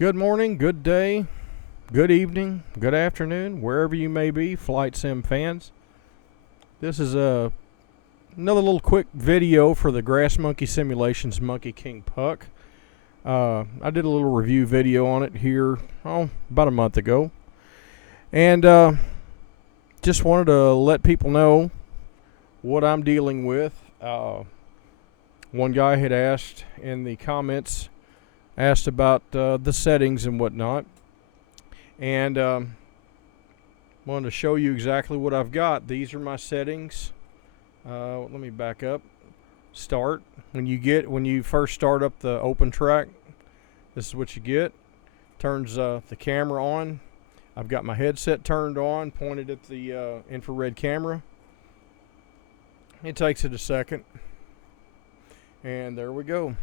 Good morning, good day, good evening, good afternoon, wherever you may be, Flight Sim fans. This is another little quick video for the Grass Monkey Simulations Monkey King Puck. I did a little review video on it here, about a month ago. And just wanted to let people know what I'm dealing with. One guy had asked in the comments, about the settings and whatnot, and wanted to show you exactly what I've got. These are my settings. Let me back up. Start. When you first start up the OpenTrack, this is what you get. Turns the camera on. I've got my headset turned on, pointed at the infrared camera. It takes it a second, and there we go.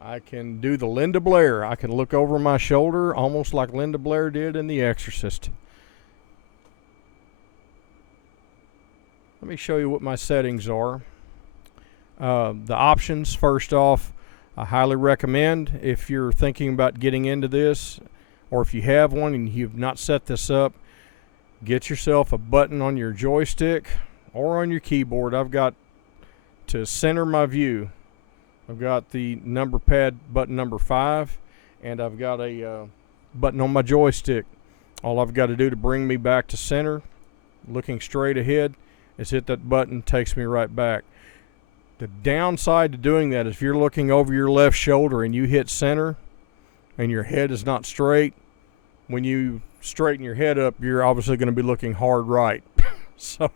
I can do the Linda Blair. I can look over my shoulder almost like Linda Blair did in The Exorcist. Let me show you what my settings are. The options, first off, I highly recommend if you're thinking about getting into this, or if you have one and you've not set this up, get yourself a button on your joystick or on your keyboard. I've got to center my view. I've got the number pad button number 5, and I've got a button on my joystick. All I've got to do to bring me back to center, looking straight ahead, is hit that button, takes me right back. The downside to doing that is if you're looking over your left shoulder and you hit center and your head is not straight, when you straighten your head up, you're obviously going to be looking hard right. So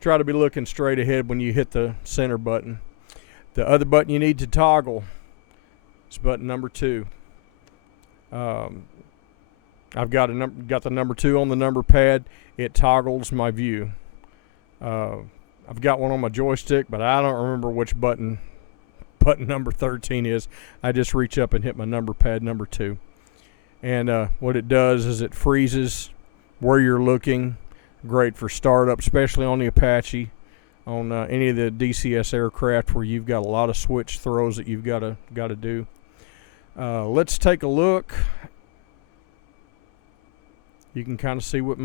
try to be looking straight ahead when you hit the center button. The other button you need to toggle is button number 2. I've got the number 2 on the number pad. It toggles my view. I've got one on my joystick, but I don't remember which button number 13 is. I just reach up and hit my number pad number 2. And what it does is it freezes where you're looking. Great for startup, especially on the Apache. On any of the DCS aircraft where you've got a lot of switch throws that you've got to do. Let's take a look. You can kind of see what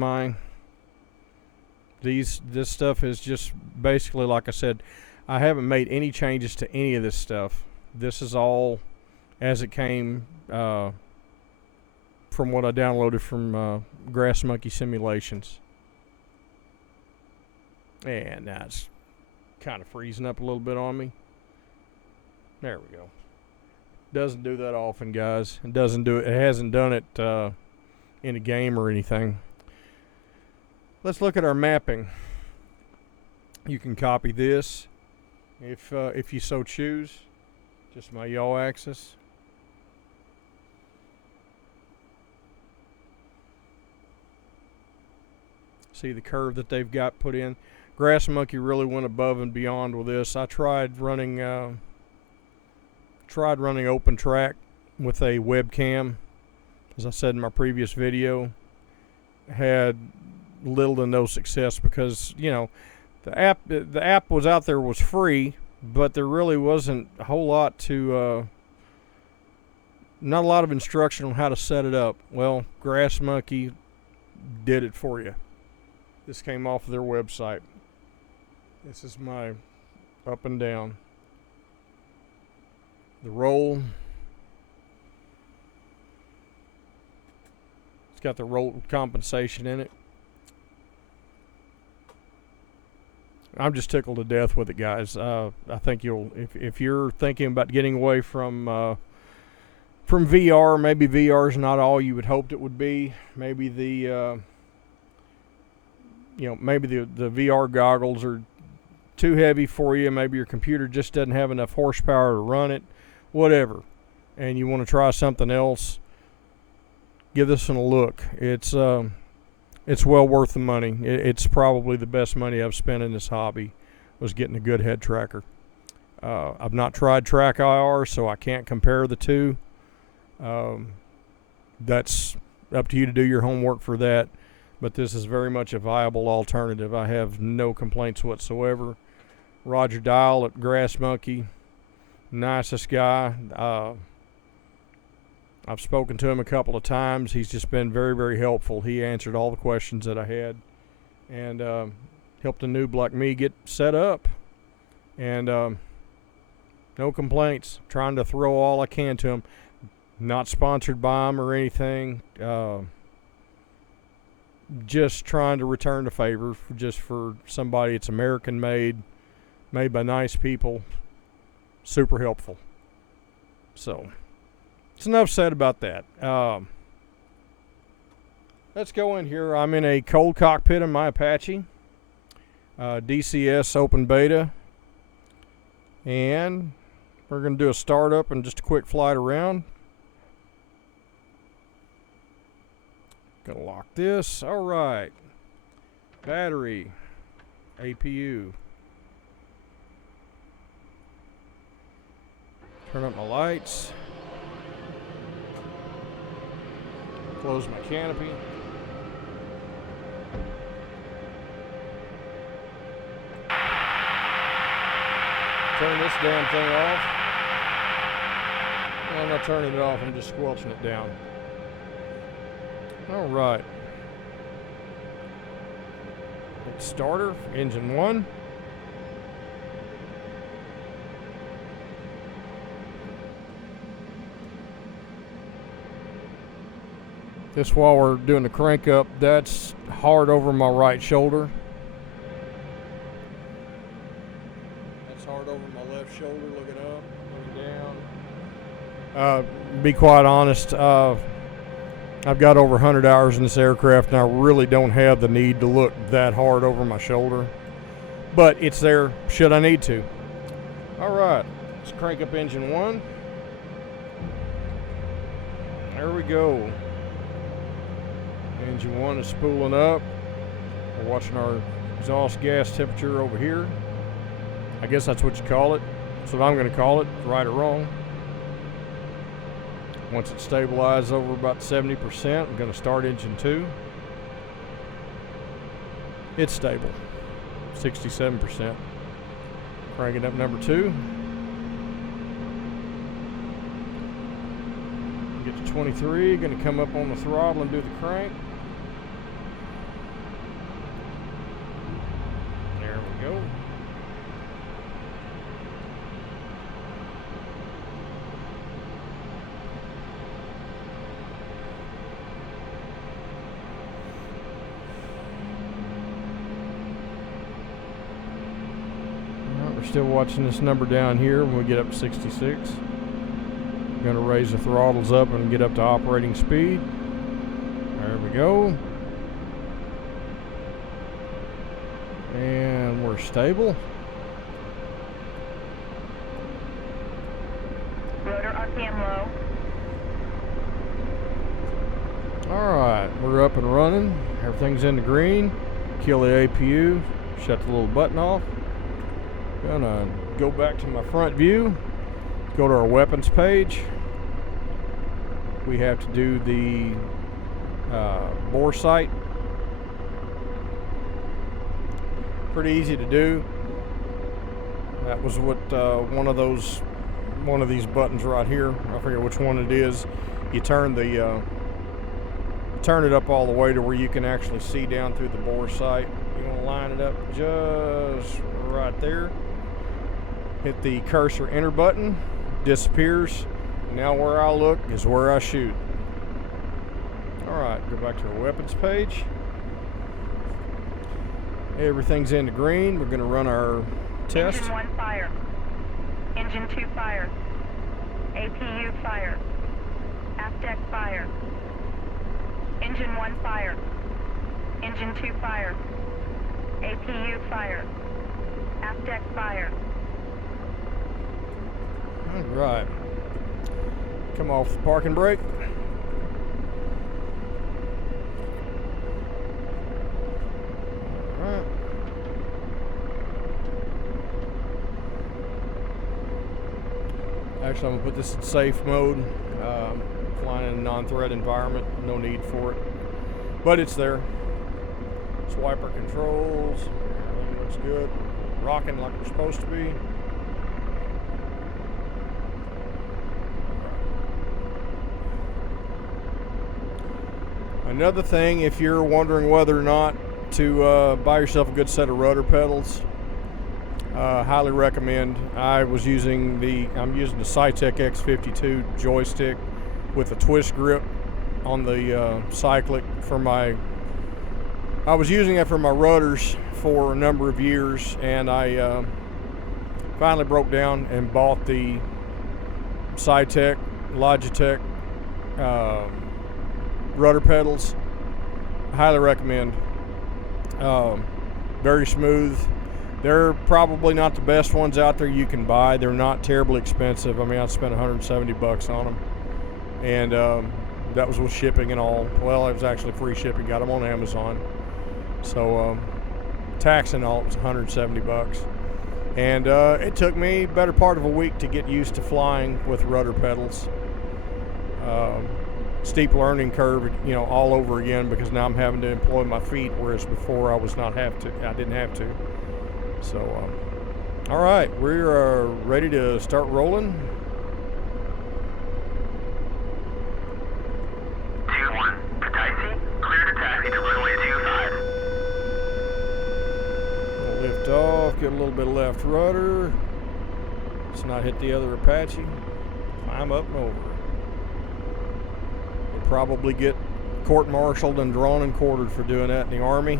this stuff is just basically, like I said, I haven't made any changes to any of this stuff. This is all as it came from what I downloaded from Grass Monkey Simulations. And that's kind of freezing up a little bit on me. There we go. Doesn't do that often, guys. It hasn't done it in a game or anything. Let's look at our mapping. You can copy this if you so choose. Just my yaw axis. See the curve that they've got put in. Grass Monkey really went above and beyond with this. I tried running OpenTrack with a webcam. As I said in my previous video, had little to no success because, you know, the app was out there, was free, but there really wasn't a whole lot to not a lot of instruction on how to set it up. Well, Grass Monkey did it for you. This came off of their website. This is my up and down. The roll. It's got the roll compensation in it. I'm just tickled to death with it, guys. I think if you're thinking about getting away from VR, maybe VR is not all you would hoped it would be. Maybe the VR goggles are too heavy for you. Maybe your computer just doesn't have enough horsepower to run it. Whatever. And you want to try something else, give this one a look. It's well worth the money. It's probably the best money I've spent in this hobby, was getting a good head tracker. I've not tried TrackIR, so I can't compare the two. That's up to you to do your homework for that. But this is very much a viable alternative. I have no complaints whatsoever. Roger Dial at Grass Monkey. nicest guy. I've spoken to him a couple of times. He's just been very, very helpful. He answered all the questions that I had, and helped a noob like me get set up. And no complaints. Trying to throw all I can to him. Not sponsored by him or anything. Just trying to return the favor just for somebody that's American made by nice people. Super helpful. So, it's enough said about that. Let's go in here. I'm in a cold cockpit in my Apache. DCS OpenBeta. And we're going to do a startup and just a quick flight around. Gonna lock this. Alright. Battery. APU. Turn up my lights. Close my canopy. Turn this damn thing off. I'm not turning it off, I'm just squelching it down. Alright. Starter, engine 1. This, while we're doing the crank up, that's hard over my right shoulder. That's hard over my left shoulder, looking up, looking down. Be quite honest, I've got over 100 hours in this aircraft, and I really don't have the need to look that hard over my shoulder. But it's there should I need to. Alright, let's crank up engine 1. There we go. Engine 1 is spooling up. We're watching our exhaust gas temperature over here. I guess that's what you call it. That's what I'm going to call it, right or wrong. Once it stabilizes over about 70%, I'm going to start engine 2. It's stable, 67%. Cranking up number 2. Get to 23, going to come up on the throttle and do the crank. There we go. Still watching this number down here when we get up to 66. I'm going to raise the throttles up and get up to operating speed. There we go. And we're stable. Rotor RPM low. Alright, we're up and running. Everything's in the green. Kill the APU. Shut the little button off. Gonna go back to my front view, go to our weapons page. We have to do the Boresight. Pretty easy to do. That was what one of these buttons right here, I forget which one it is. You turn the turn it up all the way to where you can actually see down through the Boresight. You want to line it up just right there. Hit the cursor enter button, disappears. Now where I look is where I shoot. Alright, go back to our weapons page. Everything's in the green. We're going to run our test. Engine 1 fire. Engine 2 fire. APU fire. Aft deck fire. Engine 1 fire. Engine 2 fire. APU fire. Aft deck fire. Alright. Come off the parking brake. Alright. Actually, I'm going to put this in safe mode. Flying in a non-threat environment. No need for it. But it's there. Swiper controls. Everything looks good. Rocking like we're supposed to be. Another thing, if you're wondering whether or not to buy yourself a good set of rudder pedals, highly recommend. I'm using the Cytec X52 joystick with a twist grip on the cyclic for my. I was using it for my rudders for a number of years, and I finally broke down and bought the Cytec Logitech rudder pedals. Highly recommend. Very smooth. They're probably not the best ones out there you can buy. They're not terribly expensive. I mean, I spent $170 on them, and that was with shipping and all. Well, it was actually free shipping. Got them on Amazon. So tax and all, it was $170. And it took me better part of a week to get used to flying with rudder pedals. Steep learning curve, all over again, because now I'm having to employ my feet, whereas before I didn't have to. So, all right, we're ready to start rolling. 2-1, to taxi, clear to taxi to runway 25. We'll lift off, get a little bit of left rudder. Let's not hit the other Apache. Climb up and over. We'll probably get court-martialed and drawn and quartered for doing that in the Army.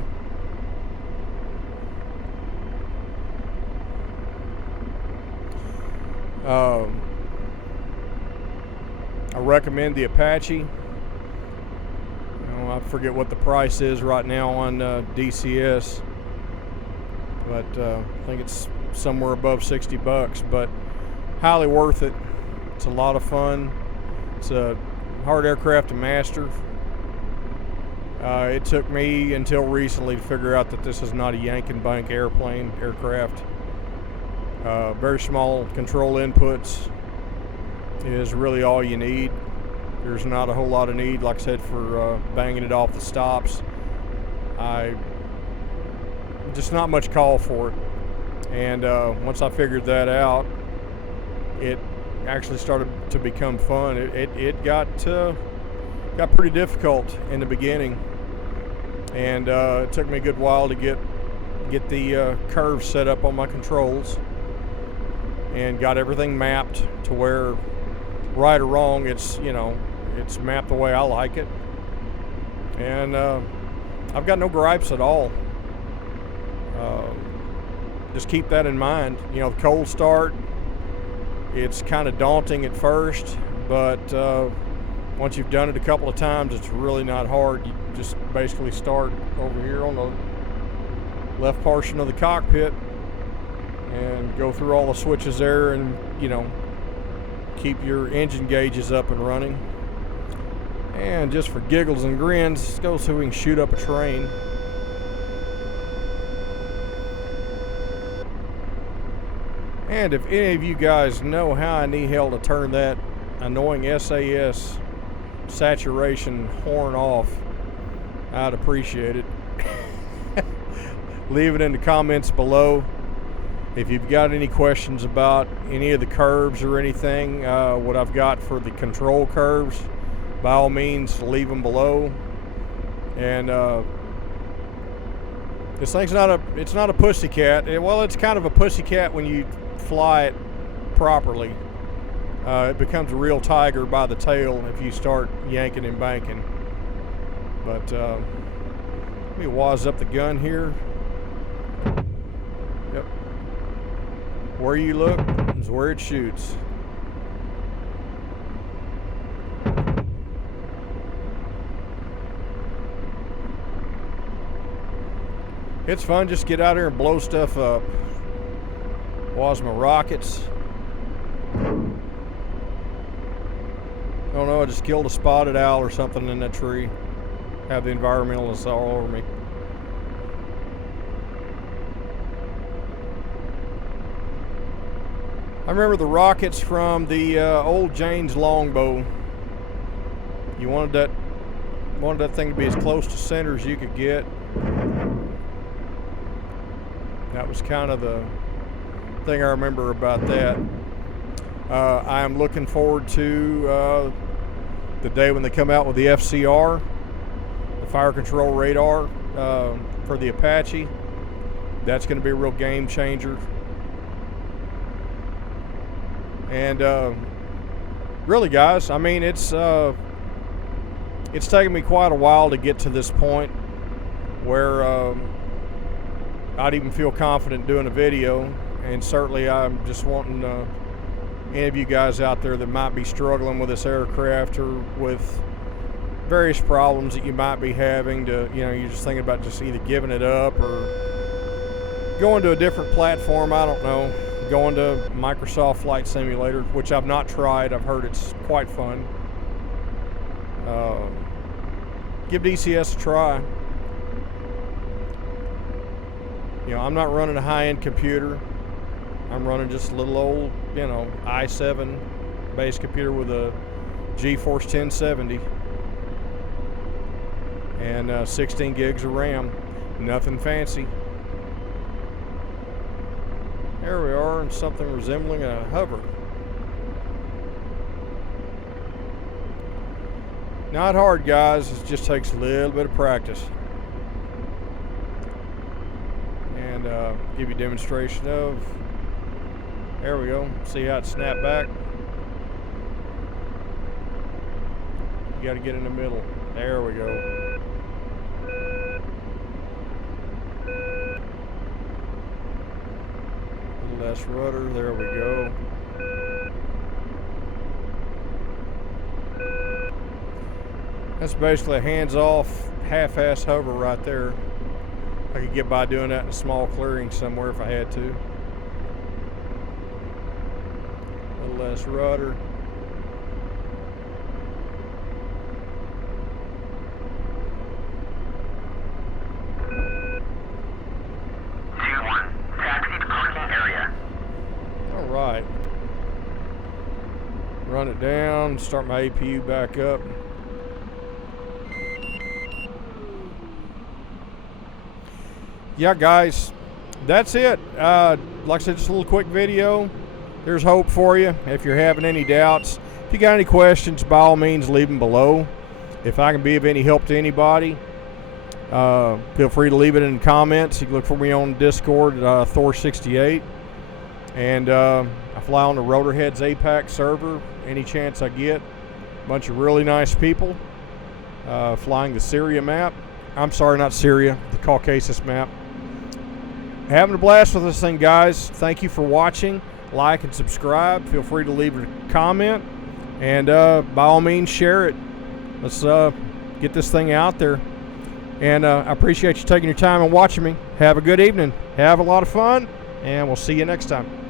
I recommend the Apache. I forget what the price is right now on DCS, but I think it's somewhere above $60, but highly worth it. It's a lot of fun. It's a hard aircraft to master. It took me until recently to figure out that this is not a yank and bank aircraft. Very small control inputs is really all you need. There's not a whole lot of need, like I said, for banging it off the stops. Just not much call for it. And once I figured that out, it actually started to become fun. It got pretty difficult in the beginning, and it took me a good while to get the curves set up on my controls, and got everything mapped to where, right or wrong, it's mapped the way I like it, and I've got no gripes at all. Just keep that in mind. The cold start, it's kind of daunting at first, but once you've done it a couple of times, it's really not hard. You just basically start over here on the left portion of the cockpit and go through all the switches there, and keep your engine gauges up and running. And just for giggles and grins, let's go so we can shoot up a train. And if any of you guys know how in the hell to turn that annoying SAS saturation horn off, I'd appreciate it. Leave it in the comments below. If you've got any questions about any of the curves or anything, what I've got for the control curves, by all means, leave them below. And this thing's not a pussycat. Well, it's kind of a pussycat when you fly it properly. It becomes a real tiger by the tail if you start yanking and banking. But let me waz up the gun here. Yep. Where you look is where it shoots. It's fun, just get out here and blow stuff up. Was my rockets. Oh no, I just killed a spotted owl or something in that tree. Have the environmentalists all over me. I remember the rockets from the old Jane's longbow. You wanted that thing to be as close to center as you could get. That was kind of the thing I remember about that. I am looking forward to the day when they come out with the FCR. fire control radar for the Apache. That's going to be a real game changer. And really, guys, I mean, it's taken me quite a while to get to this point where I'd even feel confident doing a video. And certainly I'm just wanting any of you guys out there that might be struggling with this aircraft or with various problems that you might be having to, you're just thinking about just either giving it up or going to a different platform, I don't know, going to Microsoft Flight Simulator, which I've not tried. I've heard it's quite fun. Give DCS a try. I'm not running a high-end computer. I'm running just a little old, i7 base computer with a GeForce 1070 and 16 gigs of RAM. Nothing fancy. There we are in something resembling a hover. Not hard, guys. It just takes a little bit of practice. And give you a demonstration of. There we go. See how it snapped back? You got to get in the middle. There we go. A little less rudder. There we go. That's basically a hands-off, half-ass hover right there. I could get by doing that in a small clearing somewhere if I had to. A little less rudder. Taxi to parking area. All right. Run it down, start my APU back up. Yeah, guys, that's it. Like I said, just a little quick video. There's hope for you if you're having any doubts. If you got any questions, by all means, leave them below. If I can be of any help to anybody, feel free to leave it in the comments. You can look for me on Discord, Thor68. And I fly on the Rotorheads APAC server any chance I get. Bunch of really nice people flying the Syria map. I'm sorry, not Syria, the Caucasus map. Having a blast with this thing, guys. Thank you for watching. Like and subscribe. Feel free to leave a comment. And by all means, share it. Let's get this thing out there. And I appreciate you taking your time and watching me. Have a good evening. Have a lot of fun. And we'll see you next time.